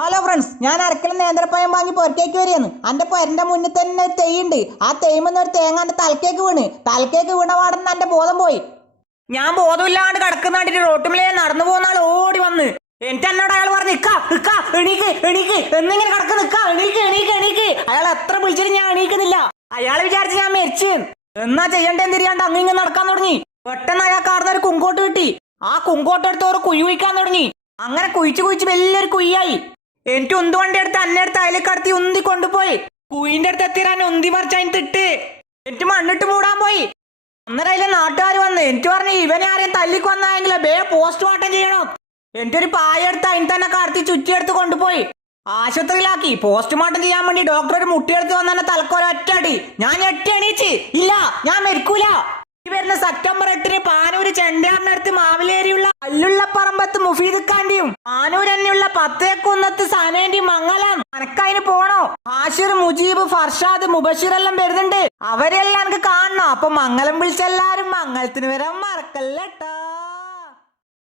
Hello friends, ഞാൻ അരക്കൽ നേന്ത്രപ്പഴം വാങ്ങി പുറത്തേക്ക് വരികയാണ്. എൻ്റെ പുരൻ്റെ മുന്നിൽ തന്നെ ഒരു തെയ്യുണ്ട്. ആ തെയ്യുമെന്ന് ഒരു തേങ്ങ എൻ്റെ തലക്കേക്ക് വീണ പാടുന്ന എൻ്റെ ബോധം പോയി. ഞാൻ ബോധമില്ലാണ്ട് കിടക്കുന്നാണ്ടിട്ട് റോട്ടുമിലേ നടന്നു പോകുന്ന ആൾ ഓടി വന്ന് എനിക്ക് എന്നോട് അയാൾ പറഞ്ഞു എണീക്ക് എന്നിങ്ങനെ കിടക്ക് എണീക്ക്. അയാൾ എത്ര വിളിച്ചിട്ട് ഞാൻ എണീക്കുന്നില്ല. അയാൾ വിചാരിച്ച് ഞാൻ മരിച്ചു. എന്നാ ചെയ്യണ്ടേന്ന് തിരിയാണ്ട് അങ്ങിങ്ങനെ നടക്കാൻ തുടങ്ങി. പെട്ടെന്ന് അയാൾ കാണുന്ന ഒരു കുങ്കോട്ട് കിട്ടി. ആ കുങ്കോട്ടെടുത്ത് ഒരു കുഴി കുഴിക്കാൻ തുടങ്ങി. അങ്ങനെ കുഴിച്ച് വലിയൊരു കുയ്യായി. എനിക്ക് ഉന്തുവണ്ടി എടുത്ത് അന്നെടുത്ത് അതിലേക്ക് കടത്തി ഉന്തി കൊണ്ടുപോയി. കുയിന്റെ അടുത്ത് എത്തിരാൻ ഉന്തി മറിച്ച് അതിന് തിട്ട് എനിക്ക് മണ്ണിട്ട് മൂടാൻ പോയി. അന്നേരം അതിലെ നാട്ടുകാർ വന്ന് എനിക്ക് പറഞ്ഞു, ഇവനെ ആരെയും തല്ലിക്ക് വന്നായെങ്കിലോ പോസ്റ്റ്മോർട്ടം ചെയ്യണം. എൻ്റെ ഒരു പായ എടുത്ത് അതിന് തന്നെ കടത്തി ചുറ്റിയെടുത്ത് കൊണ്ടുപോയി ആശുപത്രിയിലാക്കി. പോസ്റ്റ്മോർട്ടം ചെയ്യാൻ വേണ്ടി ഡോക്ടർ ഒരു മുട്ടിയെടുത്ത് വന്നെ തലക്കൊരൊറ്റടി. ഞാൻ ഞെട്ടി എണീച്ച്. ഇല്ല, ഞാൻ മരിക്കൂല. വരുന്ന സെപ്റ്റംബർ 8 പാനൂര് ചെണ്ടാറിനടുത്ത് മാവിലേരിയുള്ള അല്ലുള്ള പറമ്പത്ത് മുഫീദുക്കാന്റെയും പാനൂർ തന്നെയുള്ള പത്തേക്കുന്നത്ത് സനേന്റെയും മംഗലം. അനക്കതിന് പോണോ? ആഷിർ, മുജീബ്, ഫർഷാദ്, മുബഷിർ എല്ലാം വരുന്നുണ്ട്. അവരെല്ലാം എനിക്ക് കാണണം. അപ്പൊ മംഗലം വിളിച്ചെല്ലാരും മംഗലത്തിന് വരാൻ മറക്കല്ലേട്ടാ.